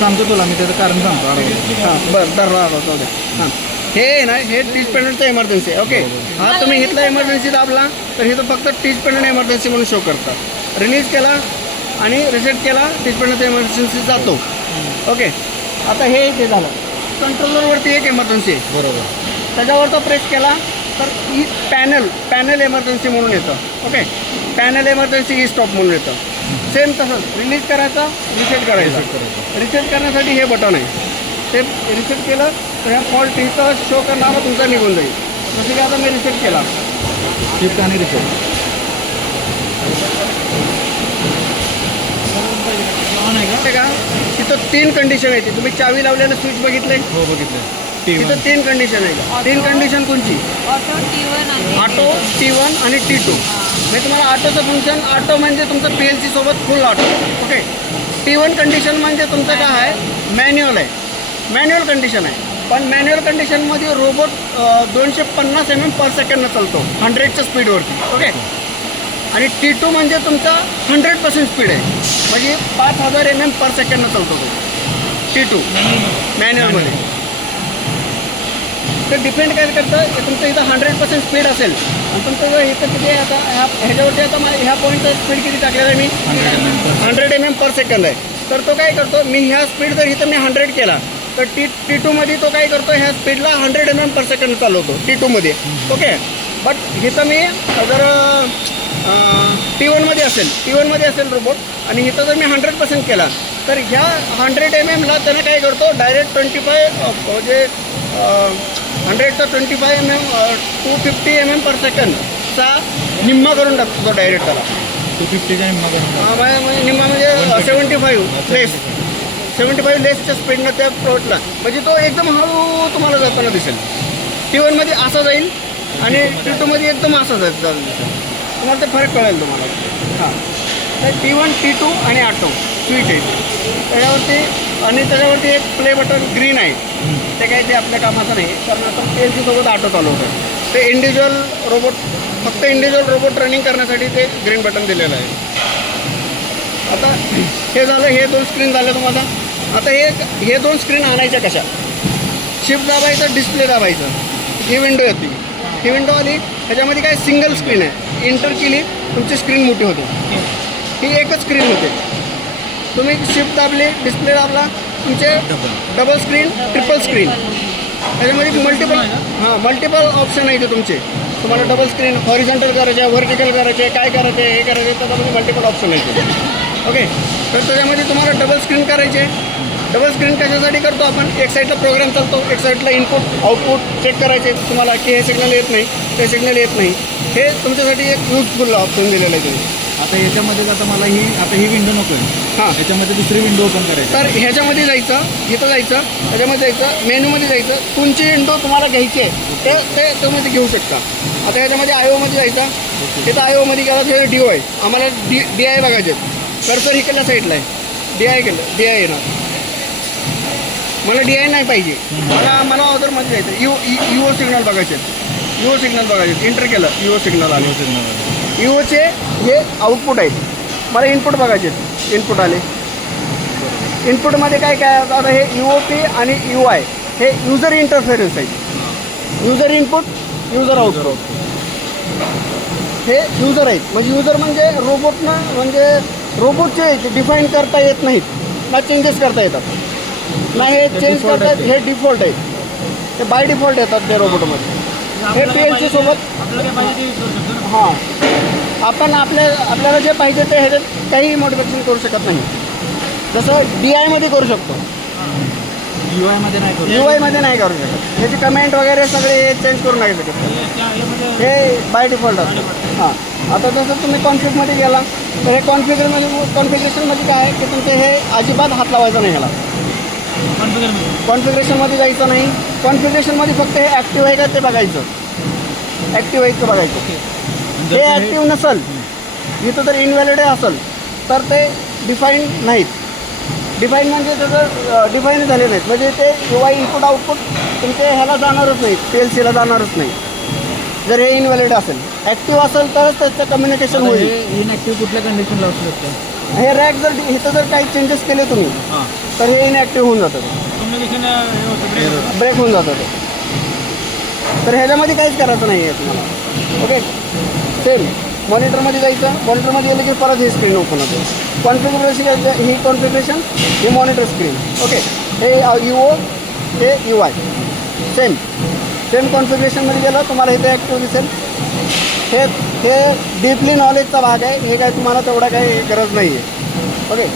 सांगतो तुला मी त्याचं कारण सांगतो अडवलं. हां बरं जाऊ द्या. हां हे ना हे टीच पेंडंटचं इमर्जन्सी आहे. ओके हा तुम्ही इथला इमर्जन्सी दाबला तर हे तर फक्त टीच पेंडंट इमर्जन्सी म्हणून शो करतात. रिलीज केला आणि रिसेट केला टीच पेंडंटचा इमर्जन्सी जातो. ओके आता हे इथे झालं. कंट्रोलरवरती एक इमर्जन्सी आहे बरोबर. त्याच्यावर तो प्रेस केला तर ही पॅनल इमर्जन्सी म्हणून येतं. ओके पॅनल इमर्जन्सी स्टॉप म्हणून येतं. सेम तसंच रिलीज करायचा रिसेट करायचा. रिसेट करण्यासाठी हे बटन आहे. ते रिसेट केलं तर ह्या फॉल्ट इथं शो करणारा तुमचा निघून जाईल. जसं की आता मी रिसेट केला शिफ्ट आणि रिसेट. ते का तिथं 3 कंडिशन आहे. तुम्ही चावी लावलेलं स्विच बघितले हो बघितलं. तिथं 3 कंडिशन आहे. 3 कंडिशन कोणची? ऑटो ऑटो T1 आणि T2. मी तुम्हाला ऑटोचं फंक्शन ऑटो म्हणजे तुमचं PLC सोबत फुल ऑटो. ओके T1 कंडिशन म्हणजे तुमचं काय आहे मॅन्युअल आहे. मॅन्युअल कंडिशन आहे पण मॅन्युअल कंडिशनमध्ये रोबोट 250 mm/सेकंडनं चालतो 100च्या स्पीडवरती. ओके आणि T2 म्हणजे तुमचा 100% स्पीड आहे म्हणजे 5000 mm/सेकंडनं चालतो तो T2 मॅन्युअलमध्ये. ते डिपेंड काय करतं की तुमचं इथं 100% स्पीड असेल आणि तुमचं जर इथं किती आहे आता ह्याच्यावरती आता ह्या पॉईंटचा स्पीड किती टाकलेला आहे मी 100 mm/सेकंद आहे. तर तो काय करतो मी ह्या स्पीड जर इथं मी 100 केला तर T2मध्ये तो काय करतो ह्या स्पीडला 100 mm/सेकंद चालवतो T2मध्ये. ओके बट इथं मी जर T1मध्ये असेल रोबोट आणि इथं जर मी 100% केला तर ह्या 100 mm ला त्यानं काय करतो डायरेक्ट 25 म्हणजे 100 to 25 mm 250 mm/सेकंडचा निम्मा करून टाकतो तो डायरेक्ट त्याला. 250च्या निम्मा म्हणजे 75 लेसच्या स्पीडनं त्या प्लॉटला म्हणजे तो एकदम हळू तुम्हाला जाताना दिसेल. T1मध्ये असा जाईल आणि T2मध्ये एकदम असा दिसेल. तुम्हाला ते फरक कळेल तुम्हाला. हां तर T1 T2 आणि ऑटो स्विच आहे त्याच्यावरती एक प्ले बटन ग्रीन आहे. ते काय ते आपल्या कामाचं नाही कारण आता PLC सोबत ऑटो चालवतं. ते फक्त इंडिव्हिज्युअल रोबोट रनिंग करण्यासाठी ते ग्रीन बटन दिलेलं आहे. आता हे झालं हे 2 स्क्रीन झाले तुम्हाला. आता हे 2 स्क्रीन आणायच्या कशा? शिफ्ट दाबायचं डिस्प्ले दाबायचं ही विंडो येते. ही विंडो आली ह्याच्यामध्ये काय सिंगल स्क्रीन आहे. इंटर केली तुमची स्क्रीन मोठी होते. ही एकच स्क्रीन होते. तुम्ही शिफ्ट दाबली डिस्प्ले दाबला तुमचे डबल स्क्रीन ट्रिपल स्क्रीन त्याच्यामध्ये मल्टिपल ऑप्शन आहे ते तुमचे. तुम्हाला डबल स्क्रीन हॉरिझॉन्टल करायचे आहे व्हर्टिकल करायचे आहे काय करायचे हे करायचे त्याच्यामध्ये मल्टिपल ऑप्शन आहे. ओके तर त्याच्यामध्ये तुम्हाला डबल स्क्रीन करायचे. डबल स्क्रीन कशासाठी करतो आपण? एक साईडला प्रोग्राम चालतो एक साईडला इनपुट आउटपुट चेक करायचे तुम्हाला की हे सिग्नल येत नाही ते सिग्नल येत नाही. हे तुमच्यासाठी एक युजफुल ऑप्शन दिलेलं आहे तुम्ही. आता याच्यामध्ये आता मला ही विंडो नको आहे. हां याच्यामध्ये दुसरी विंडो ओपन करायची. तर ह्याच्यामध्ये जायचं इथं जायचं त्याच्यामध्ये जायचं मेनूमध्ये जायचं कोणची विंडो तुम्हाला घ्यायची आहे ते तुम्ही घेऊ शकता. आता ह्याच्यामध्ये IOमध्ये जायचं. तिथं IOमध्ये गेला तर DO आहे. आम्हाला DI बघायचे. कर्सर इकडल्या साईडला आहे DI येणार. मला DI नाही पाहिजे. मला ऑर्डरमध्ये जायचं. UO सिग्नल बघायचे. इंटर केलं UO सिग्नल आले. UOचे हे आउटपुट आहेत. मला इनपुट बघायचे. इनपुट आले. इनपुटमध्ये काय आता हे UOP आणि UI हे युजर इंटरफेरन्स आहे. युजर इनपुट युजर आउटपुट हे युजर आहेत. म्हणजे युजर म्हणजे रोबोटचे डिफाईन करता येत नाहीत ना चेंजेस करता येतात ना हे चेंज करता येत. हे डिफॉल्ट आहेत. ते बाय डिफॉल्ट येतात ते रोबोटमध्ये. हे PLC सोबत हां आपण आपल्याला जे पाहिजे ते ह्याच्यात काही मॉडिफिकेशन करू शकत नाही. जसं DIमध्ये करू शकतो UIमध्ये नाही करू शकत. ह्याची कमेंट वगैरे सगळे चेंज करू नाही शकत. हे बाय डिफॉल्ट असतं. हां आता जसं तुम्ही कॉन्फिगमध्ये गेला तर हे कॉन्फिगरेशनमध्ये काय आहे की तुमचे हे अजिबात हात लावायचा नाही. ह्याला कॉन्फिगरेशनमध्ये जायचं नाही. कॉन्फिगरेशनमध्ये फक्त हे ॲक्टिव्ह आहे का ते बघायचं. ॲक्टिव्ह आहे का बघायचं. हे ॲक्टिव्ह नसेल इथं जर इनव्हॅलिड असेल तर ते डिफाईन नाहीत. डिफाईन म्हणजे त्याचं डिफाईन झाले नाहीत म्हणजे ते UI इनपुट आउटपुट तुमचे ह्याला जाणारच नाही PLCला जाणारच नाही जर हे इनव्हॅलिड असेल. ॲक्टिव्ह असेल तरच त्याचं कम्युनिकेशन होईल. इनॲक्टिव्ह कुठल्या कंडिशनला असू शकतं? हे रॅक जर इथं जर काही चेंजेस केले तुम्ही तर हे इनॅक्टिव्ह होऊन जातं, ब्रेक होऊन जातं ते. तर ह्याच्यामध्ये काहीच करायचं नाही आहे तुम्हाला. ओके, सेम मॉनिटरमध्ये जायचं, मॉनिटरमध्ये गेलं की परत ही स्क्रीन ओपन होते. कॉन्फिगरेशन ही कॉन्फिगरेशन, ही मॉनिटर स्क्रीन. ओके, हे UO, हे UI, सेम कॉन्फिगरेशनमध्ये गेलं तुम्हाला इथे ॲक्टिव्ह दिसेल. हे डीपली नॉलेजचा भाग आहे, हे काय तुम्हाला तेवढा काही गरज नाही आहे. ओके,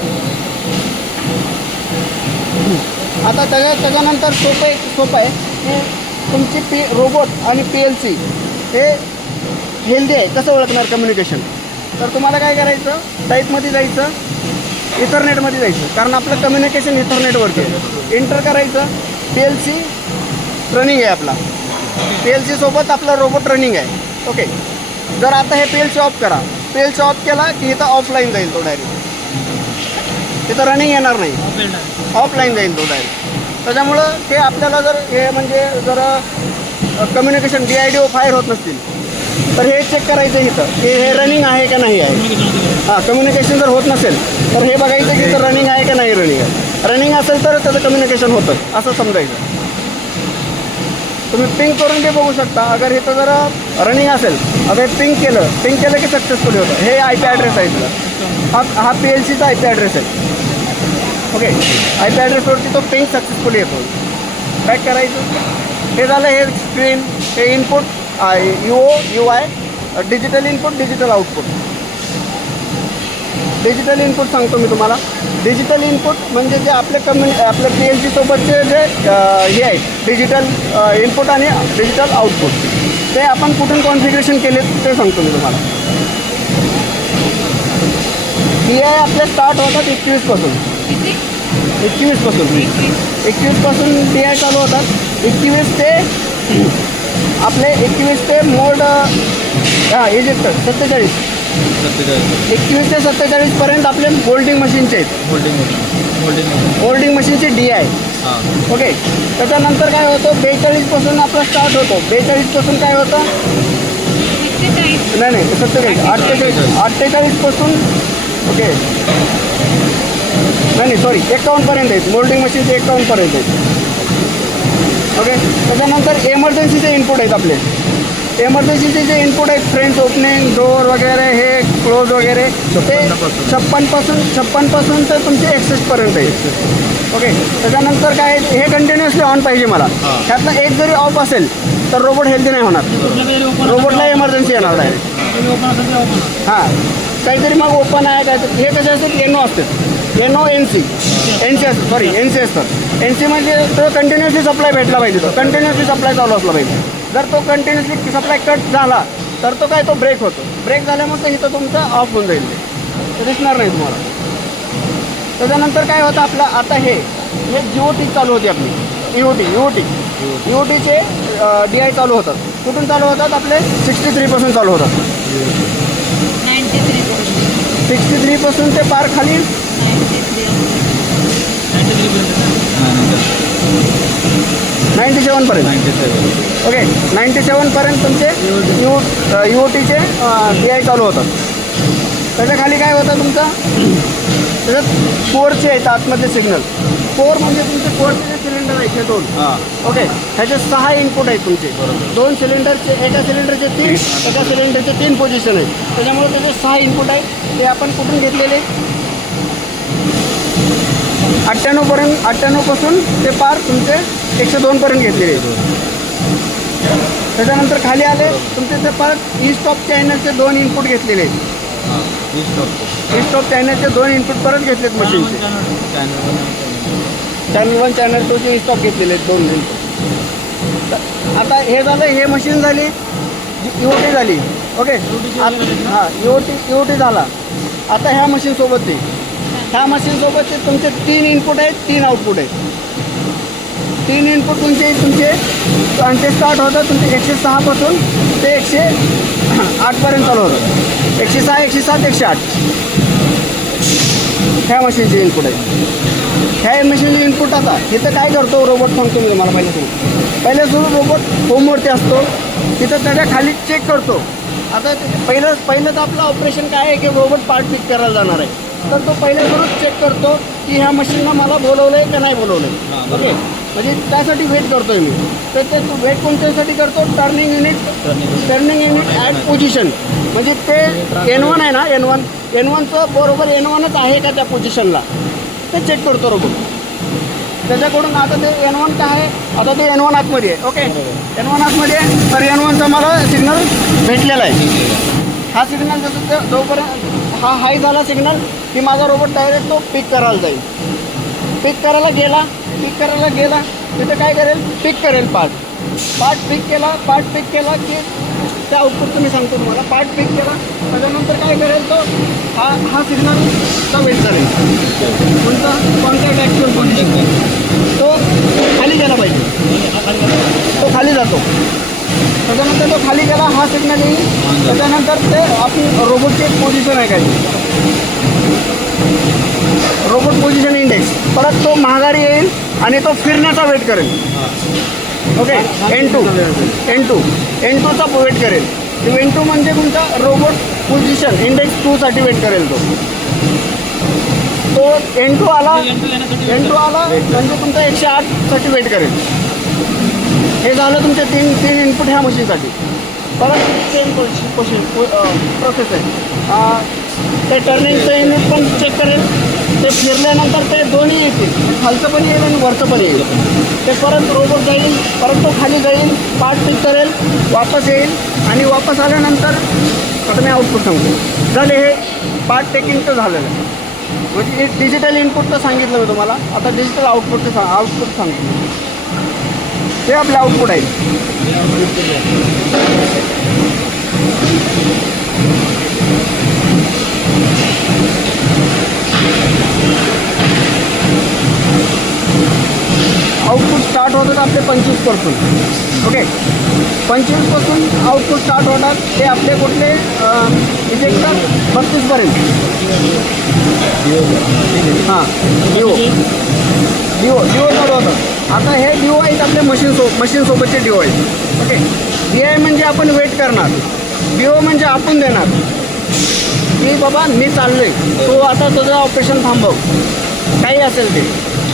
आता त्याच्यानंतर सोपं आहे की तुमची रोबोट आणि PLC हे हेल्दी आहे कसं ओळखणार कम्युनिकेशन. तर तुम्हाला काय करायचं, टाईपमध्ये जायचं, इथरनेटमध्ये जायचं, कारण आपलं कम्युनिकेशन इथरनेटवरती आहे. इंटर करायचं, PLC रनिंग आहे आपला, PLC सोबत आपला रोबोट रनिंग आहे. ओके, जर आता हे PLC ऑफ करा, PLC ऑफ केला की इथं ऑफलाईन जाईल तो डायरेक्ट, तिथं रनिंग येणार नाही, ऑफलाईन जाईल तो डायरेक्ट. त्याच्यामुळं ते आपल्याला जर हे म्हणजे जर कम्युनिकेशन DIDO फायर होत नसतील तर हे चेक करायचं इथं की हे रनिंग आहे का नाही आहे. हां, कम्युनिकेशन जर होत नसेल तर हे बघायचं की इथं रनिंग आहे का नाही रनिंग आहे. रनिंग असेल तर त्याचं कम्युनिकेशन होतं असं समजायचं. तुम्ही पिंक करून ते बघू शकता. अगर इथं जर रनिंग असेल, अगर पिंक केलं की सक्सेसफुली होतं. हे IP ॲड्रेस आहे इथला, हा PLCचा IP ॲड्रेस आहे. ओके, IP ॲड्रेसवरती तो पिंक सक्सेसफुली येतो. बॅक करायचं. हे झालं, हे स्क्रीन, हे input UO UI, digital input, digital output. Digital input सांगतो मी तुम्हाला. डिजिटल इनपुट म्हणजे जे आपल्या PLC सोबतचे जे हे आहेत डिजिटल इनपुट आणि डिजिटल आउटपुट, ते आपण कुठून कॉन्फिगरेशन केले ते सांगतो मी तुम्हाला. DI आपले स्टार्ट होतात 21पासून. 21पासून DI चालू होतात. 21 ते मोड इजिप्त 47. 21 ते 47पर्यंत आपले मोल्डिंग मशीनचे आहेत. मोल्डिंग मशीनचे DI. ओके, त्याच्यानंतर काय होतं, 42पासून आपला स्टार्ट होतो. 42पासून काय होतं, नाही 47, 48पासून. ओके, नाही सॉरी, 51पर्यंत आहेत मोल्डिंग मशीनचे, 51पर्यंत आहेत. ओके, त्याच्यानंतर एमर्जन्सीचे इनपुट आहेत आपले. एमर्जन्सीचे जे इनपुट आहेत, फ्रेंड्स ओपनिंग, डोअर वगैरे, हे क्लोज वगैरे, ते 56पासून तर तुमचे एक्सेसपर्यंत आहे. ओके, त्याच्यानंतर काय, हे कंटिन्युअसली ऑन पाहिजे मला. त्यातला एक जरी ऑफ असेल तर रोबोट हेल्दी नाही होणार, रोबोटला इमर्जन्सी येणार डायरेक्ट. हां, काहीतरी मग ओपन आहे काय, हे कसे असतात, NO असतात. NO NC असतात. NC म्हणजे तो कंटिन्युअसली सप्लाय भेटला पाहिजे, तो कंटिन्युअसली सप्लाय चालू असला पाहिजे. जर तो कंटिन्युअसली सप्लाय कट झाला तर तो काय, तो ब्रेक होतो. ब्रेक झाल्यामुळे इथं तुमचं ऑफ होऊन जाईल, ते दिसणार नाही तुम्हाला. त्याच्यानंतर काय होतं आपलं, आता हे GOT चालू होती आपली, EOTचे DI चालू होतात. कुठून चालू होतात, आपले 63पासून चालू होतात. 63पासून ते पार खाली 97पर्यंत. ओके, 97पर्यंत तुमचे EOTचे DI चालू होतात. त्याच्या खाली काय होतं तुमचं, त्याच्यात कोरचे आहेत आतमधले सिग्नल. कोर म्हणजे तुमचे कोरचे जे सिलेंडर आहेत हे 2. ओके, ह्याचे 6 इनपुट आहेत तुमचे. 2 सिलेंडरचे, एका सिलेंडरचे 3, एका सिलेंडरचे 3 पोझिशन आहेत. त्याच्यामुळे त्याचे 6 इनपुट आहेत. ते आपण कुठून घेतलेले, 98पासून ते पार तुमचे 102पर्यंत घेतलेले आहेत. त्याच्यानंतर खाली आले तुमचे ते परत E-स्टॉप चॅनलचे 2 इनपुट घेतलेले आहेत. E-स्टॉप चॅनलचे 2 इनपुट परत घेतलेत मशीनचे. चॅनल 1 चॅनल 2चे E-स्टॉप घेतलेले आहेत 2 इनपुट. आता हे झालं, हे मशीन झाली, EOT झाली. ओके, हां, EOT झाला. आता ह्या मशीनसोबतचे तुमचे 3 इनपुट आहेत, 3 आउटपुट आहेत. 3 इनपुट तुमचे आणि ते स्टार्ट होतं तुमचे 106पासून ते 108पर्यंत चालू होतं. 106, 107, 108 ह्या मशीनचे इनपुट आहेत. ह्या मशीनचे इनपुट आता इथं काय करतो रोबोट, सांगतो मी तुम्हाला. पहिल्या सुरू रोबोट होमवरती असतो, तिथं त्याच्या खाली चेक करतो. आता पहिलं तर आपलं ऑपरेशन काय आहे की रोबोट पार्ट पिक करायला जाणार आहे. तर तो पहिल्यावरच चेक करतो की ह्या मशीननं मला बोलवलं आहे का नाही बोलवलं आहे. ओके, म्हणजे त्यासाठी वेट करतोय मी. तर ते वेट कोणत्यासाठी करतो? Turning unit at position. म्हणजे ते N1 आहे ना, N1चं बरोबर N1च आहे का त्या पोझिशनला ते चेक करतो रोबोट. त्याच्याकडून आता ते N1 काय आहे, आता ते N1 आतमध्ये आहे. ओके, N1 आतमध्ये आहे, तर N1चा मला सिग्नल भेटलेला आहे. हा सिग्नल जसं जोपर्यंत हा हाय झाला सिग्नल की माझा रोबोट डायरेक्ट तो पिक करायला जाईल. पिक करायला गेला तिथे काय करेल? पिक करेल पार्ट पिक केला की त्या आउटपुटचं मी सांगतो तुम्हाला. पार्ट पिक केला त्याच्यानंतर काय करेल तो हा सिग्नलचा वेट करेल. कोणता ॲक्च्युअल पोझिशन तो खाली गेला पाहिजे, तो खाली जातो. त्याच्यानंतर तो खाली गेला, हा सिग्नल येईल. त्याच्यानंतर ते आपली रोबोटची एक पोझिशन आहे काही रोबोट पोझिशन इंडेक्स, परत तो माघारी येईल आणि तो फिरण्याचा वेट करेल. ओके, N2चा वेट करेल. N2 म्हणजे तुमचा रोबोट पोझिशन इंडेक्स 2 साठी वेट करेल. तो N2 आला म्हणजे तुमचा 108 साठी वेट करेल. हे झालं तुमचे तीन इनपुट ह्या मशीनसाठी. परत सेम प्रोसेस आहे. ते टर्निंगचं युनिट पण चेक करेल. ते फिरल्यानंतर ते दोन्ही येतील, खालचं पण येईल आणि वरचं पण येईल. ते परत रोबोट जाईल, परत तो खाली जाईल, पार्ट पिक करेल, वापस येईल आणि वापस आल्यानंतर आता मी आउटपुट सांगतो. झाले हे पार्ट टेकिंगचं झालेलं आहे. म्हणजे डिजिटल इनपुटचं सांगितलं मी तुम्हाला, आता डिजिटल आउटपुट सांगतो. हे आपले आउटपुट आहे. आउटपुट स्टार्ट होतात आपले 25%. ओके, 25% आउटपुट स्टार्ट होतात. ते आपले कुठले इजेक्टर 32पर्यंत. हां, डिओ चालू होतात. आता हे डिओ आहेत आपले मशीनसोबतचे डिओ आहेत. ओके, DI म्हणजे आपण वेट करणार, डिओ म्हणजे आपण देणार की बाबा मी चाललो आहे, तो आता तुझं ऑपरेशन थांबव, काही असेल ते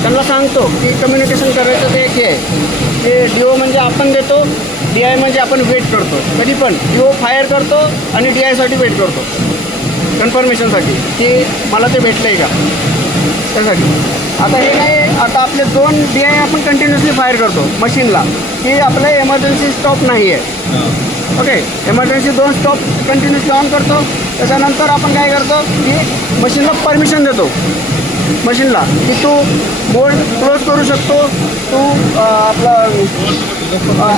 त्यांना सांगतो की कम्युनिकेशन करायचं ते एक हे आहे. ते DO म्हणजे आपण देतो, DI म्हणजे आपण वेट करतो. कधी पण DO फायर करतो आणि DIसाठी वेट करतो कन्फर्मेशनसाठी की मला ते भेटलं आहे का त्यासाठी. आता हे काय, आता आपले 2 DI आपण कंटिन्युअसली फायर करतो मशीनला की आपलं एमर्जन्सी स्टॉप नाही आहे. Okay, emergency 2 stop continuously on करतो. त्याच्यानंतर आपण काय करतो की मशीनला परमिशन देतो मशीनला की तू मोल्ड क्लोज करू शकतो, तू आपलं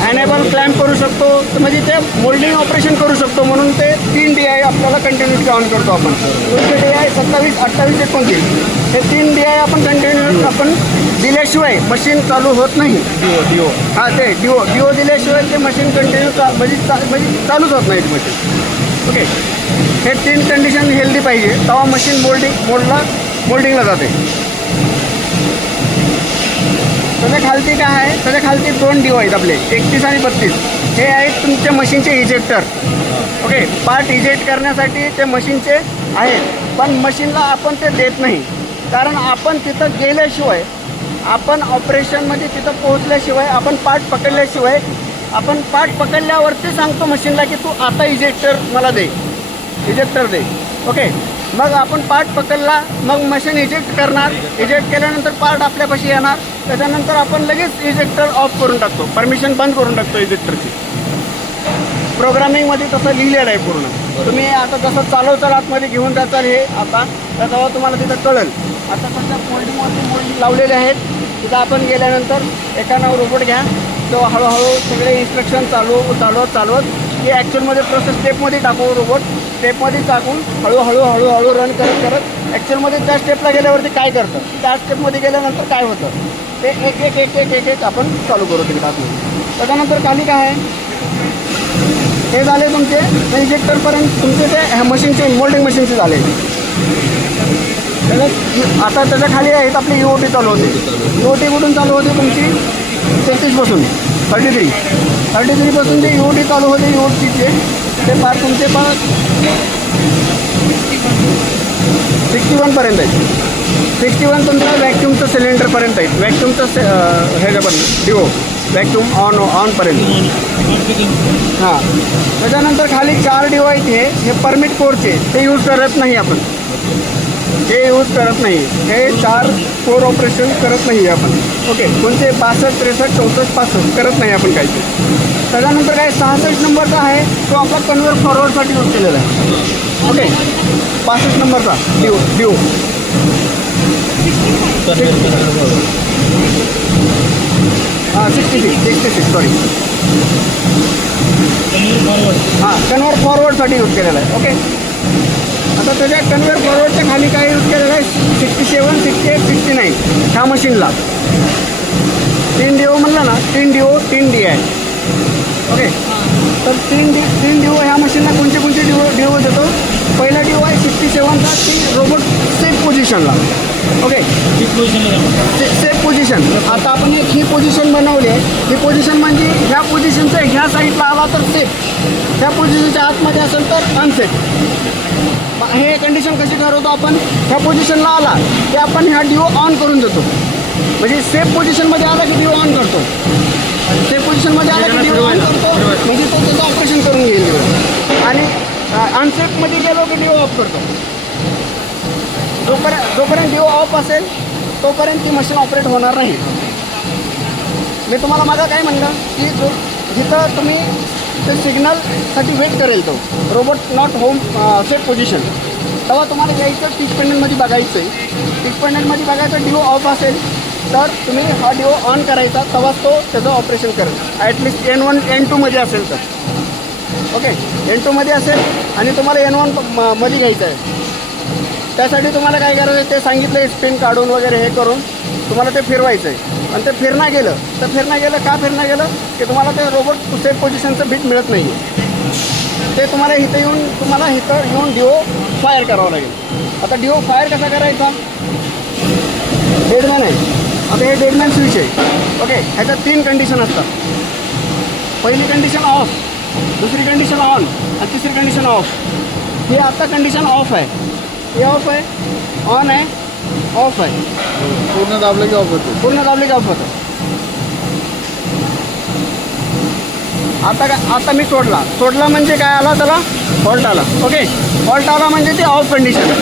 ॲनेबल क्लॅम्प करू शकतो, तर म्हणजे ते मोल्डिंग ऑपरेशन करू शकतो. म्हणून ते 3 DI आपल्याला कंटिन्युअसली ऑन करतो आपण. तुमचे DI 27, 28, 29 हे 3 DI आपण कंटिन्युअस आपण दिल्याशिवाय मशीन चालू होत नाही. डिओ हां, ते डिओ दिल्याशिवाय ते मशीन कंटिन्यू म्हणजे चालूच होत नाही मशीन. ओके, हे 3 कंडिशन हेल्दी पाहिजे तेव्हा मशीन मोल्डिंगला जाते. त्याच्या खालती काय आहे, त्याच्या खालती 2 डिओ आहेत आपले 31 आणि 32. हे आहेत तुमच्या मशीनचे इजेक्टर. ओके, पार्ट इजेक्ट करण्यासाठी ते मशीनचे आहेत, पण मशीनला आपण ते देत नाही. कारण आपण तिथं गेल्याशिवाय, आपण ऑपरेशनमध्ये तिथं पोहोचल्याशिवाय, आपण पार्ट पकडल्याशिवाय, आपण पार्ट पकडल्यावरती सांगतो मशीनला की तू आता इजेक्टर मला दे, इजेक्टर दे. ओके, मग आपण पार्ट पकडला, मग मशीन इजेक्ट करणार. इजेक्ट केल्यानंतर पार्ट आपल्यापाशी येणार. त्याच्यानंतर आपण लगेच इजेक्टर ऑफ करून टाकतो, परमिशन बंद करून टाकतो इजेक्टरची. प्रोग्रामिंगमध्ये तसं लिहिलेलं आहे पूर्ण. तुम्ही आता जसं चालवचाल आतमध्ये घेऊन जाचाल हे आता, तर तेव्हा तुम्हाला तिथं कळेल. आता सध्या मोल्डिंग लावलेले आहेत. तिथं आपण गेल्यानंतर एकानं रोबोट घ्या, तो हळूहळू सगळे इन्स्ट्रक्शन चालवत की ॲक्च्युअलमध्ये प्रोसेस स्टेपमध्ये टाकू. रोबोट स्टेपमध्ये टाकून हळूहळू रन करत ॲक्च्युअलमध्ये त्या स्टेपला गेल्यावरती काय करतं, त्या स्टेपमध्ये गेल्यानंतर काय होतं ते एक आपण चालू करू तिकडे आतमध्ये. त्याच्यानंतर खाली काय आहे, हे झाले तुमचे इजेक्टरपर्यंत तुमचे ते मशीनचे मोल्डिंग मशीनचे झाले. आता त्याच्या खाली आहेत आपली UOT चालू होते. UOT कुठून चालू होते तुमची 33 पासून 33 पासून जे UOT चालू होते, UOTचे ते फार तुमचे 61पर्यंत आहे. 61 तुमचं व्हॅक्यूमचं सिलेंडरपर्यंत आहे. व्हॅक्यूमचं ह्याच्यापर्यंत डिओ व्हॅक्यूम ऑनपर्यंत. हां, त्याच्यानंतर खाली 4 डिओ आहेत. हे परमिट कोरचे, ते यूज करत नाही आपण, हे यूज करत नाही. हे 4 ऑपरेशन करत नाही आपण. ओके, कोणते 62, 63, 64, 65 करत नाही आपण काही. त्याच्यानंतर काय 66 नंबरचा आहे, तो आपला कन्व्हर्ट फॉरवर्डसाठी यूज केलेला आहे. ओके, 65 नंबरचा डिओ हां 66 सॉरी हां कन्व्हर्ट फॉरवर्डसाठी यूज केलेला आहे. ओके, आता त्याच्या कन्व्हर्ट फॉरवर्डच्या खाली काय यूज केलेलं आहे, 67, 68, 69 ह्या मशीनला 3 डिओ म्हणलं ना, 3 डिओ 3 DI. ओके, तर 3 डिओ ह्या मशीनला कोणते डिओ देतो. पहिला डिओ आहे 67चा, ती रोबोट सेफ पोझिशनला. Okay, safe position. आता आपण ही पोझिशन बनवली आहे. ही पोझिशन म्हणजे ह्या पोझिशनचं ह्या साईडला आला तर सेफ, ह्या पोझिशनच्या आतमध्ये असेल तर अनसेफ. हे कंडिशन कशी ठरवतो आपण, ह्या पोझिशनला आला की आपण ह्या डिओ ऑन करून देतो. म्हणजे सेफ पोझिशनमध्ये आला की डिओ ऑन करतो, सेफ पोझिशनमध्ये आला की डिओ ऑन करतो, म्हणजे तो त्याचं ऑपरेशन करून घेईल डिओ. आणि अनसेफमध्ये गेलो की डिओ ऑफ करतो. जोपर्यंत डिओ ऑफ असेल तोपर्यंत ती मशीन ऑपरेट होणार नाही. मी तुम्हाला माझं काय म्हणलं की जिथं तुम्ही ते सिग्नलसाठी वेट करेल तो robot not home safe position, तेव्हा तुम्हाला यायचं टिक पॅनलमध्ये बघायचं आहे. टिक पॅनलमध्ये बघायचं डिओ ऑफ असेल तर तुम्ही हा डिओ ऑन करायचा, तेव्हाच तो त्याचं ऑपरेशन करेल. ॲटलिस्ट N1 N2मध्ये असेल तर. ओके, N2मध्ये असेल आणि तुम्हाला N1 मध्ये घ्यायचं आहे. त्यासाठी तुम्हाला काय करायचं आहे, ते सांगितलं आहे स्पिन काढून वगैरे हे करून तुम्हाला ते फिरवायचं आहे. आणि ते फिरणं गेलं तर का फिरणं गेलं की तुम्हाला ते रोबोट सेफ पोझिशनचं बीट मिळत नाही आहे. ते तुम्हाला इथं येऊन डिओ फायर करावं लागेल. आता डिओ फायर कसा करायचा, डेडमॅन आहे. आता हे डेडमॅन स्विच आहे. ओके, ह्याच्यात 3 कंडिशन असतात. पहिली कंडिशन ऑफ, दुसरी कंडिशन ऑन आणि तिसरी कंडिशन ऑफ. ही आता कंडिशन ऑफ आहे, हे ऑफ आहे, ऑन आहे, ऑफ आहे. पूर्ण दाबलं की ऑफ होतं. पूर्ण दाबले की ऑफ होतं. आता मी सोडला म्हणजे काय आला, त्याला फॉल्ट आला. ओके, फॉल्ट आला म्हणजे ते ऑफ कंडिशन.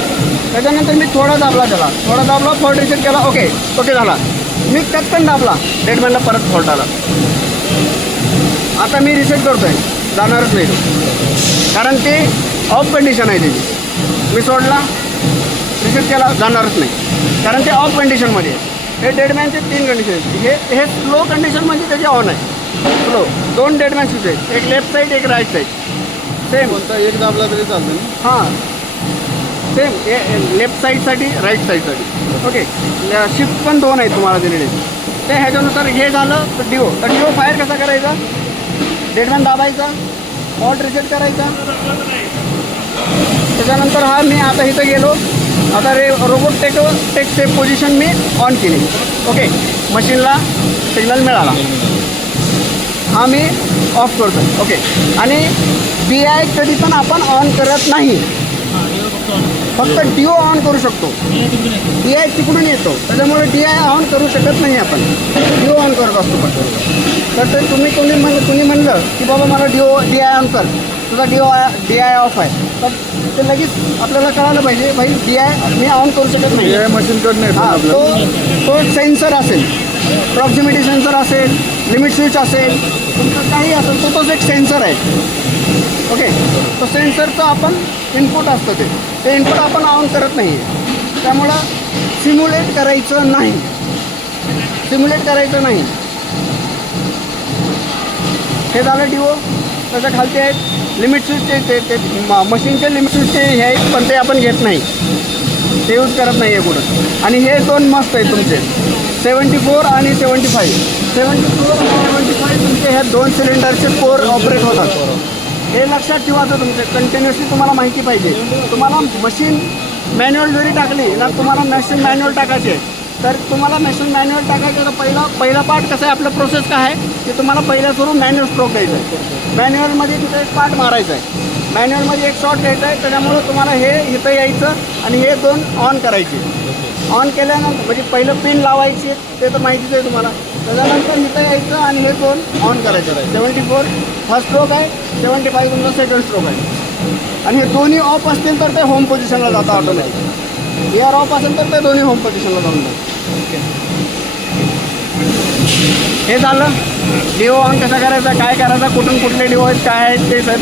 त्याच्यानंतर मी थोडा दाबला फॉल्ट रिसेट केला. ओके झाला. मी कटकन दाबला, डेडमॅनला परत फॉल्ट आला. आता मी रिसेट करतोय, जाणारच नाही कारण ते ऑफ कंडिशन आहे त्याची. मी सोडला, रिसेट केला, जाणारच नाही कारण ते ऑफ कंडिशनमध्ये आहे. हे डेडमॅनचे 3 कंडिशन आहेत. हे स्लो कंडिशन म्हणजे त्याचे ऑन आहे. स्लो 2 डेडमॅन स्विच आहेत, एक लेफ्ट साईड एक राईट साईड. सेम कोणता एक दाबला तरी चालतं ना. हां, सेम लेफ्ट साईडसाठी राईट साईडसाठी. ओके, शिफ्ट पण 2 आहेत तुम्हाला दिलेले. ते ह्याच्यानुसार हे झालं तर डिओ फायर कसा करायचा, डेडमॅन दाबायचा, फॉल्ट रिसेट करायचा. त्याच्यानंतर मी आता इथं गेलो. आता रोबोट टेक सेफ पोझिशन मी ऑन केली. ओके, मशीनला सिग्नल मिळाला, हा मी ऑफ करतो. ओके, आणि DI कधी पण आपण ऑन करत नाही, फक्त डिओ ऑन करू शकतो. DI तिकडून येतो, त्याच्यामुळे DI ऑन करू शकत नाही आपण, डिओ ऑन करत असतो फक्त. तर ते तुम्ही म्हणलं की बाबा मला DI ऑन कर, तुझा DI ऑफ आहे, तर ते लगेच आपल्याला कळालं पाहिजे भाई DI मी ऑन करू शकत नाही. मशीनकडनं हां, तो सेन्सर असेल, प्रॉक्झिमिटी सेन्सर असेल, लिमिट स्विच असेल, तुमचं काही असेल तोच एक सेन्सर आहे. ओके, तो सेन्सरचं आपण इनपुट असतं, ते इनपुट आपण ऑन करत नाही. त्यामुळं सिम्युलेट करायचं नाही. हे झालं डिओ. त्याच्या खालचे आहेत लिमिट स्विचचे, ते मशीनचे लिमिट स्विचचे हे आहेत, पण ते आपण घेत नाही, ते यूज करत नाही आहे कुठं. आणि हे 2 मस्त आहेत तुमचे 74 आणि 75. 74 आणि 75 तुमचे ह्या 2 सिलेंडरचे कोर ऑपरेट होतात. हे लक्षात ठेवायचं तुमचे, कंटिन्युअसली तुम्हाला माहिती पाहिजे. तुम्हाला मशीन मॅन्युअल जरी टाकली ना, तुम्हाला मशीन मॅन्युअल टाकायची आहे, तर तुम्हाला मशीन मॅन्युअल टाकायचं तर पहिला पार्ट कसं आहे, आपलं प्रोसेस काय आहे की तुम्हाला पहिल्या सुरू मॅन्युअल स्ट्रोक द्यायचं आहे. मॅन्युअलमध्ये तिथे एक पार्ट मारायचा आहे, मॅन्युअलमध्ये एक शॉट घ्यायचा आहे. त्याच्यामुळं तुम्हाला हे इथं यायचं आणि हे दोन ऑन करायचे. ऑन केल्यानंतर म्हणजे पहिलं पिन लावायची ते तर माहितीच आहे तुम्हाला. त्याच्यानंतर इथं यायचं आणि हे दोन ऑन करायचं. 74 फर्स्ट स्ट्रोक आहे, 75 तुमचा सेकंड स्ट्रोक आहे. आणि हे दोन्ही ऑफ असतील तर ते होम पोझिशनला जातं ऑटोमॅटिक. एअर ऑफ असेल तर ते दोन्ही होम पोझिशनला जाऊन जातं. हे झालं डिओ ऑन कसा करायचा, काय करायचा, कुठून कुठले डिओ आहेत, काय आहेत ते सर.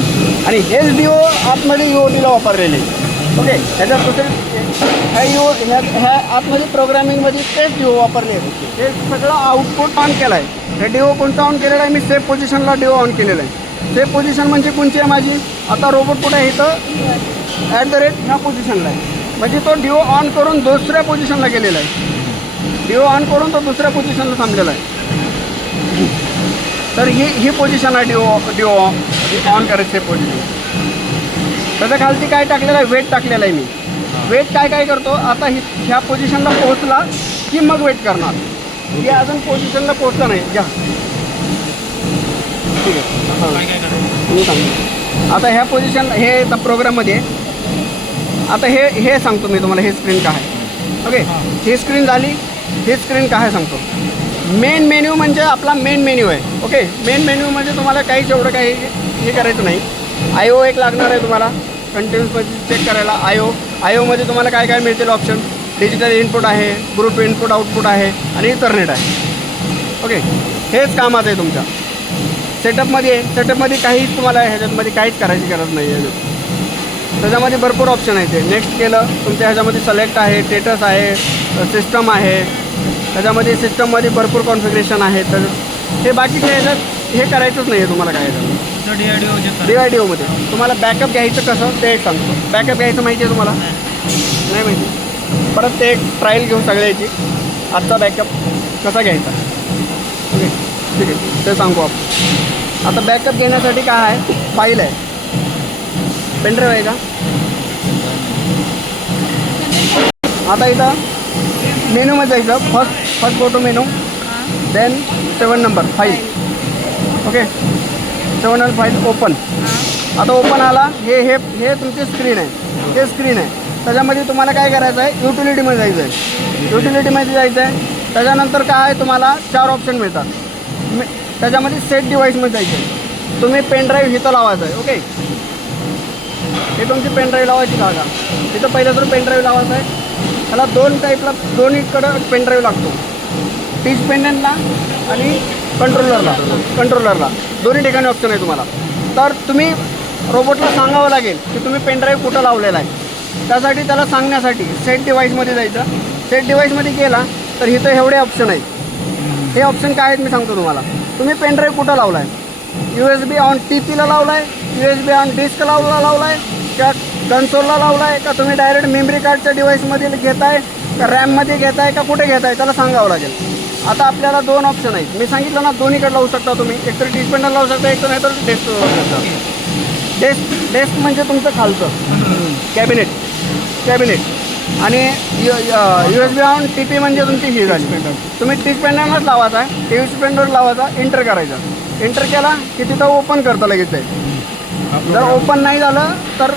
आणि हेच डिओ आतमध्ये UOTला वापरलेले. ओके, ह्याच्यात दुसरे ह्या आतमध्ये प्रोग्रामिंगमध्ये तेच डिओ वापरले. हे सगळं आउटपुट ऑन केलं आहे. हे डिओ कोणतं ऑन केलेलं आहे, मी सेफ पोझिशनला डिओ ऑन केलेलं आहे. सेफ पोझिशन म्हणजे कोणची आहे माझी, आता रोबोट कुठे आहे इथं @ ह्या पोझिशनला आहे. म्हणजे तो डिओ ऑन करून दुसऱ्या पोझिशनला गेलेला आहे. डिओ ऑन करून तो दुसऱ्या पोझिशनला थांबलेला आहे. तर ही पोझिशन आहे डिओ ऑन करायची पोझिशन. त्याच्या खालती काय टाकलेलं आहे, वेट टाकलेलं आहे मी. वेट काय करतो, आता ह्या पोझिशनला पोहोचला की मग वेट करणार. हे अजून पोझिशनला पोहोचलं नाही. घ्या ठीक आहे, मी सांगतो. आता ह्या पोझिशन हे प्रोग्राममध्ये आता हे सांगतो मी तुम्हाला. हे स्क्रीन काय आहे. ओके, ही स्क्रीन झाली. ही स्क्रीन काय सांगतो. मेन मेन्यू म्हणजे आपला मेन मेन्यू आहे. ओके, मेन मेन्यू म्हणजे तुम्हाला काहीच एवढं काही हे करायचं नाही. IO एक लागणार आहे तुम्हाला कंटिन्यूसमध्ये चेक करायला. IOमध्ये तुम्हाला काय काय मिळतील ऑप्शन. डिजिटल इनपुट आहे, ग्रुप इनपुट आउटपुट आहे आणि इथरनेट आहे. ओके, हेच कामाचं आहे तुमच्या सेटअपमध्ये काहीच तुम्हाला ह्याच्यामध्ये काहीच करायची गरज नाही आहे. त्याच्यामध्ये भरपूर ऑप्शन आहे. ते नेक्स्ट केलं तुमच्या ह्याच्यामध्ये सिलेक्ट आहे, स्टेटस आहे, सिस्टम आहे. त्याच्यामध्ये सिस्टममध्ये भरपूर कॉन्फिगरेशन आहे. तर हे बाकीच्या ह्याच्यात हे करायचंच नाही आहे तुम्हाला. काय DIDOमध्ये तुम्हाला बॅकअप घ्यायचं कसं ते एक सांगतो. बॅकअप घ्यायचं माहिती आहे तुम्हाला, नाही माहिती. परत ते एक ट्रायल घेऊ सगळ्याची, आजचा बॅकअप कसा घ्यायचा. ओके ठीक आहे, ते सांगू आपण. आता बॅकअप घेण्यासाठी काय आहे, फाईल आहे, पेनड्राईव्ह आहे का. आता इथं मेनूमध्ये जायचं. First go to menu, then 7 number file. Okay, 7 number file open. आता ओपन आला. हे तुमची स्क्रीन आहे. हे स्क्रीन आहे. त्याच्यामध्ये तुम्हाला काय करायचं आहे, युटिलिटीमध्ये जायचं आहे. युटिलिटीमध्ये जायचं आहे. त्याच्यानंतर काय आहे, तुम्हाला 4 ऑप्शन मिळतात. त्याच्यामध्ये सेट डिव्हाइसमध्ये जायचं आहे. तुम्ही पेनड्राईव्ह इथं लावायचं आहे. ओके, हे तुमची पेनड्राईव्ह लावायची जागा. तिथं पहिलं तर पेनड्राईव्ह लावायचं आहे. त्याला 2 टाईपला, दोन्हीकडं पेनड्राईव्ह लागतो. टीच पेंडंटला आणि कंट्रोलरला दोन्ही ठिकाणी ऑप्शन आहे तुम्हाला. तर तुम्ही रोबोटला सांगावं लागेल की तुम्ही पेनड्राईव्ह कुठं लावलेला आहे. त्यासाठी त्याला सांगण्यासाठी सेट डिव्हाइसमध्ये जायचं. सेट डिव्हाइसमध्ये गेला तर इथं एवढे ऑप्शन आहेत. हे ऑप्शन काय आहेत मी सांगतो तुम्हाला. तुम्ही पेनड्राईव्ह कुठं लावला आहे, USB ऑन TPला लावला आहे, USB ऑन डिस्क लावला आहे, का कन्सोलला लावला आहे, का तुम्ही डायरेक्ट मेमरी कार्डच्या डिव्हाइसमध्ये घेताय, का रॅममध्ये घेताय, का कुठे घेताय, त्याला सांगावं लागेल. आता आपल्याला 2 ऑप्शन आहेत. मी सांगितलं ना, दोन्हीकडे लावू शकता तुम्ही. एकतर टीच पेंडर लावू शकता, एक तर नाही तर डेस्क लावू शकता. डेस्क म्हणजे तुमचं खालचं कॅबिनेट आणि USB ऑन TP म्हणजे तुमची ही झाली. तुम्ही टीच पेंडरच लावायचा आहे, टीव्ही पेंडर लावायचा, एंटर करायचा. एंटर केला की तिथं ओपन करतं लगेच आहे. जर ओपन नाही झालं तर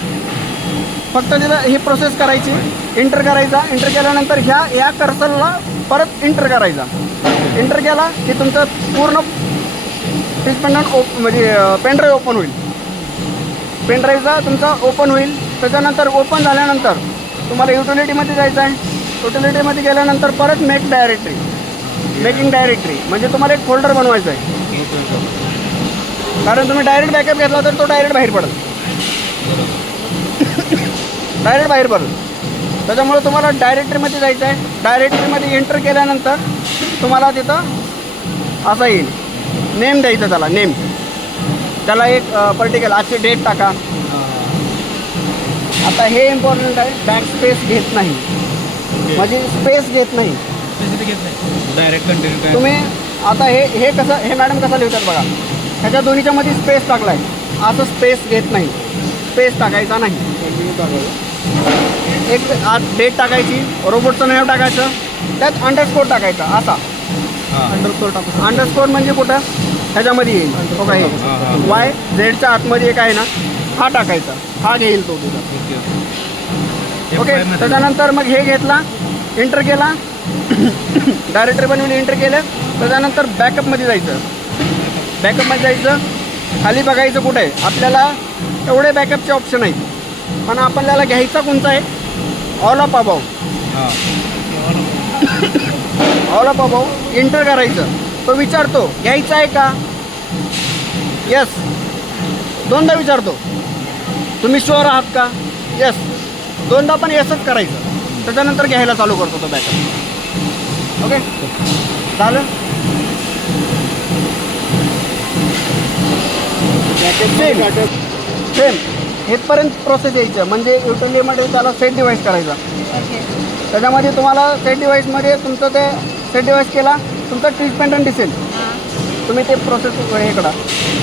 फक्त तिथं ही प्रोसेस करायची, एंटर करायचा. एंटर केल्यानंतर ह्या कर्सरला परत एंटर करायचा. एंटर केला की तुमचं पूर्ण टीच पेंडर म्हणजे पेनड्राईव्ह ओपन होईल. पेनड्राईव्हचा तुमचा ओपन होईल. त्याच्यानंतर ओपन झाल्यानंतर तुम्हाला युटिलिटीमध्ये जायचं आहे. युटिलिटीमध्ये गेल्यानंतर परत मेकिंग डायरेक्टरी म्हणजे तुम्हाला एक फोल्डर बनवायचा आहे. कारण तुम्ही डायरेक्ट बॅकअप घेतला तर तो डायरेक्ट बाहेर पडेल. त्याच्यामुळे तुम्हाला डायरेक्टरीमध्ये जायचं आहे. डायरेक्टरीमध्ये एंटर केल्यानंतर तुम्हाला तिथं असा येईल, नेम द्यायचं त्याला. त्याला एक पर्टिक्युलर आजची डेट टाका. आता हे इम्पॉर्टंट आहे, बॅक स्पेस घेत नाही, म्हणजे स्पेस घेत नाही डायरेक्ट कंटिन्यू. तुम्ही आता हे कसं, हे मॅडम कसं लिहितात बघा. ह्याच्या दोन्हीच्या मध्ये स्पेस टाकला आहे. असं स्पेस घेत नाही, स्पेस टाकायचा नाही. एक डेट टाकायची, रोबोटचं नाव टाकायचं, त्यात अंडरस्कोर टाकायचा. असा अंडरस्कोर म्हणजे कुठं ह्याच्यामध्ये येईल बघा. हे YZ च्या आतमध्ये एक आहे ना, हा टाकायचा. हा घेईल तो तिथं. ओके. F5 मध्ये. त्याच्यानंतर मग हे घेतला, एंटर केला, डायरेक्टरी बनवून एंटर केलं. त्याच्यानंतर बॅकअपमध्ये जायचं. बॅकअपमध्ये जायचं, खाली बघायचं कुठे आहे. आपल्याला एवढे बॅकअपचे ऑप्शन आहेत, पण आपल्याला घ्यायचा कोणता आहे? All of above. हां ऑल ऑफ अबाव एंटर करायचं. तो विचारतो घ्यायचा आहे का? यस. दोनदा विचारतो तुम्ही शुअर आहात का? यस. दोनदा पण यसच करायचं. त्याच्यानंतर घ्यायला चालू करतो तो बॅकअप. ओके झालं. सेम हेपर्यंत प्रोसेस यायचं. म्हणजे युटिलिटीमध्ये त्याला सेट डिव्हाइस करायचा. त्याच्यामध्ये तुम्हाला सेट डिव्हाइसमध्ये तुमचं ते सेट डिव्हाइस केला, तुमचं ट्रीटमेंट दिसेल. तुम्ही ते प्रोसेस हे करा.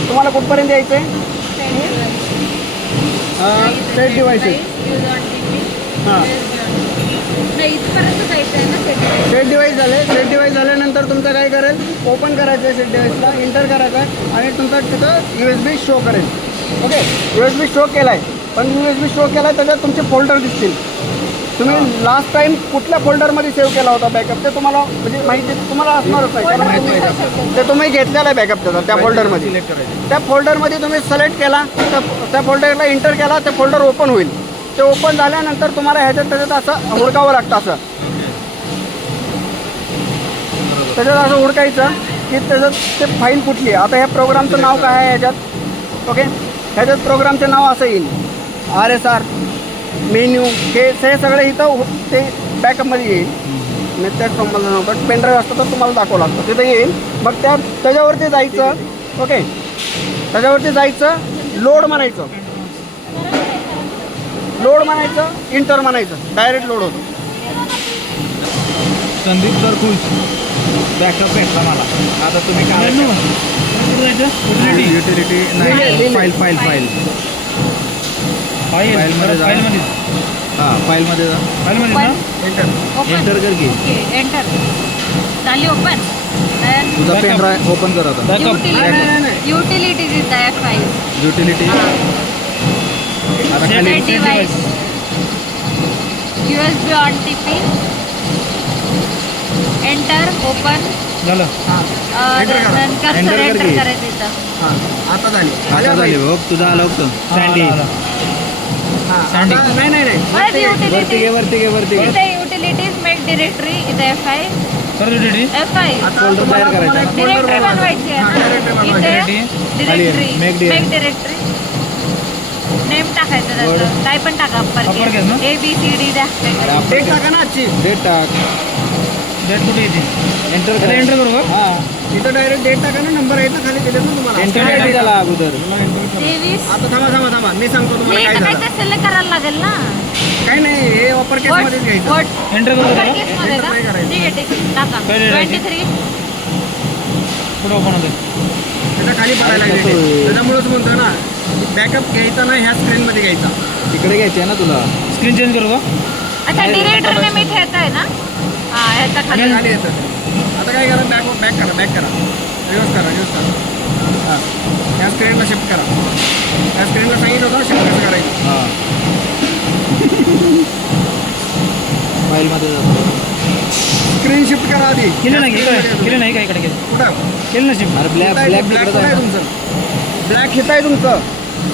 तुम्हाला कुठपर्यंत यायचं आहे? Set devices. हां सेट डिव्हाइस झाले. सेट डिव्हाइस झाल्यानंतर तुमचं काय करेल? ओपन करायचं आहे सेट डिव्हाइसला, एंटर करायचं आहे आणि तुमचा तिथं USB शो करेल. ओके USB शो केला आहे. पण USB शो केला आहे त्याच्यात तुमचे फोल्डर दिसतील. तुम्ही लास्ट टाईम कुठल्या फोल्डरमध्ये सेव्ह केला होता बॅकअप ते तुम्हाला म्हणजे माहिती तुम्हाला असणारच नाही. ते तुम्ही घेतलेला आहे बॅकअप त्याचा त्या फोल्डरमध्ये. सिलेक्ट करायचं. त्या फोल्डरमध्ये तुम्ही सिलेक्ट केला, त्या फोल्डरला एंटर केला, ते फोल्डर ओपन होईल. ते ओपन झाल्यानंतर तुम्हाला त्याच्यात असं हुडकावं लागतं. असं त्याच्यात असं हुडकायचं की त्याच्यात ते फाईल कुठली आहे. आता ह्या प्रोग्रामचं नाव काय आहे ह्याच्यात? ओके ह्याच्यात प्रोग्रामचं नाव असं येईल RSR मेन्यू. हे सगळं इथं ते बॅकअपमध्ये येईल. मी त्याच तुम्हाला नव्हतं पेनड्राईव्ह असतं तर तुम्हाला दाखवं लागतं तिथं येईल. मग त्याच्यावरती जायचं. ओके त्याच्यावरती जायचं, लोड म्हणायचं, लोड म्हणायचं, इंटर म्हणायचं, डायरेक्ट लोड होतं. संदीप सर खुश. बॅकअप भेटला मला. आता तुम्ही काय युटिलिटी नाही फाईल फाईल फाईल फाईलमध्ये जा. हां फाईलमध्ये जा. एंटर कर की. एंटर झाली ओपन. तुझा पेन ड्राईव्ह ओपन कर आता. Utilities is that file. Utility आता खाली set device USB on TP enter open झालं. नंतर Enter कर एंटर की. करायचं इथं. हां आता झाली. आता झाली बघ. तुझा आलं होतं सँडी. नाही नाही नाही परत वरती युटिलिटी घे वरती घे वरती घे. इथे युटिलिटीज मेक डिरेक्टरी इथे F5 F5 Folder तयार करायचा. डिरेक्टरी बनवायची आहे ना. इथे directory Make make directory name टाकायचं त्याचं काय पण टाका Uppercase ना? ABCD द्या. डेट टाका ना आजची. डेट टाक. डेट कुठे येते? एंटर कर. एंटर करू का? हां इथं डायरेक्ट डेट टाका ना. नंबर आहे ना खाली त्याच्यात ना तुम्हाला. एंटर नाही झाला अगोदर. 23 आता थांबा मी सांगतो हे तुम्हाला काय इथं झालं. काहीतरी सिलेक्ट करायला लागेल ना. काय नाही हे ऑपर केसमध्येच घ्यायचं. एंटर करू का? केस मध्ये का? नाही करायचं. ठीक आहे टाका. काय करायचं? 23 कुठं ओपन होते? त्याच्या खाली पडायला लागले ते. त्याच्यामुळेच म्हणतो ना बॅकअप घ्यायचा ना ह्या स्क्रीनमध्ये घ्यायचा. तिकडे घ्यायची आहे ना तुला. स्क्रीन चेंज करू का? अच्छा डिरेक्टरने मी ठेवताय ना. हां ह्याच्या खाली खाली येतं. आता काय करा बॅक करा रिवर्स करा हां ह्या स्क्रीनला शिफ्ट करा. त्या स्क्रीनला सांगितलं होतं शिफ्ट कसं करायचं. हां फाईलमध्ये जातो. स्क्रीन शिफ्ट करा आधी. केलं नाही का इकडे केलं? कुठं केलं नशिब. अरे ब्लॅक ब्लॅक तिकडे आहे तुमचं. ब्लॅक हित आहे तुमचं.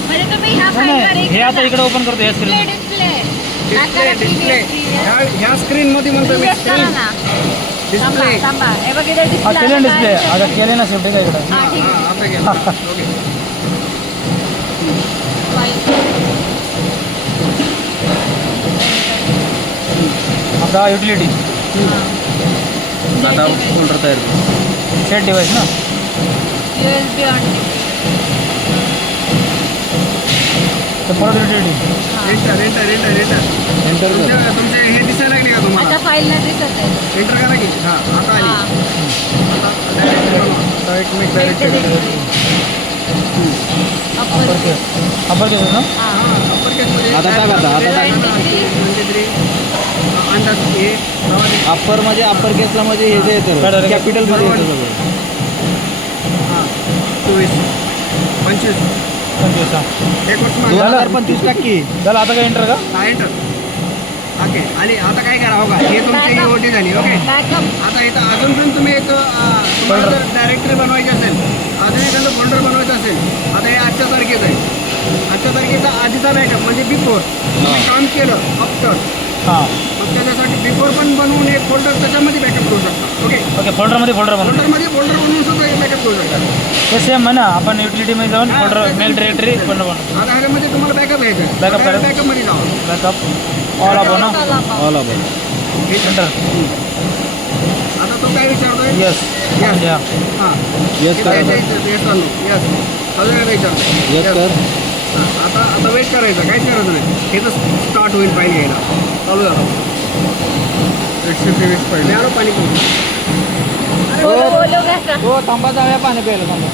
म्हणजे तुम्ही ह्या फाईलवर हे आता इकडे ओपन करतो या स्क्रीन. डिस्प्ले डिस्प्ले ह्या स्क्रीनमध्ये म्हणतो मी करा ना. डिस्प्ले. थांबा हे बघ इथे डिस्प्ले केले डिस्प्ले. आता केले ना शेवटी का इकडे? हां ठीक आहे. आता गेलं. ओके आता युटिलिटी. आता फोल्डर तयार करू. सेट डिव्हाइस ना. USB ऑन तर परत युटिलिटी. एंटर एंटर कर. तुमचे हे दिसायला लागले का तुम्हाला. आता फाईल नाही दिसत आहे. एंटर करा की हां आता आली. हां. डायरेक्ट मी डायरेक्ट अपर केस ना. आता टाक आता 23 अंदाज हे अप्पर म्हणजे अप्पर केसला म्हणजे हे जे येतं कॅपिटल मध्ये येतं सगळं. हां 24 25 एक वर्ष 2025 टाक की. झालं. आता काय एंटर का? हा एंटर ओके आली. आता काय करा हो का, हे तुमची Backup. ओटी झाली. ओके, बॅकअप आता इथं अजून पण तुम्ही एक तुम्हाला जर डायरेक्टरी बनवायची असेल, अजून एखादं फोल्डर बनवायचं असेल, आता हे आजच्या तारखेचं आहे. आजच्या तारखेचा आधीचा बॅकअप म्हणजे बिफोर तुम्ही काम केलं आफ्टर, हां मग त्याच्यासाठी बिफोर पण बनवून एक फोल्डर त्याच्यामध्ये बॅकअप करू शकता. ओके, ओके फोल्डरमध्ये फोल्डर बनवतो फोल्डरमध्ये फोल्डर बनवून सुद्धा एक बॅकअप करू शकता. ते सेम आहे ना, आपण युटिलिटीमध्ये जाऊन हा, फोल्डर त्याचं मेल डायरेक्टरी फोल्डर बनवतो. आता ह्याच्यामध्ये तुम्हाला बॅकअप घ्यायचं आहे. Backup करायचं. बॅकअपमध्ये जावा. बॅकअप ऑल अबो ना, ऑल अबो एंटर. आता तो काय विचारतोय? Yes Yes. या हां, Yes करा. येस चालू. येस अजून एकदा विचारतो. यस कर. हां, आता वेट करायचं, काहीच करायचं नाही. हे तर स्टार्ट होईल फाईल घ्यायला. चालू झालं. 123 मी पहिले आलो पाणी पिऊन. हो थांबा, जाऊया पाणी प्यायला थांबा.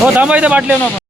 हो थांबा, इथे बाटली आणू आपण.